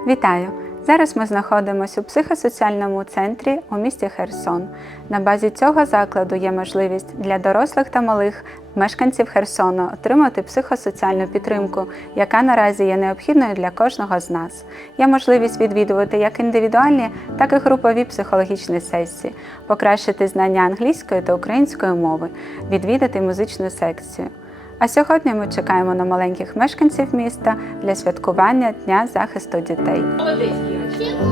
Вітаю! Зараз ми знаходимося у психосоціальному центрі у місті Херсон. На базі цього закладу є можливість для дорослих та малих мешканців Херсону отримати психосоціальну підтримку, яка наразі є необхідною для кожного з нас. Є можливість відвідувати як індивідуальні, так і групові психологічні сесії, покращити знання англійської та української мови, відвідати музичну секцію. А сьогодні ми чекаємо на маленьких мешканців міста для святкування Дня захисту дітей. Молодець, Кірочка.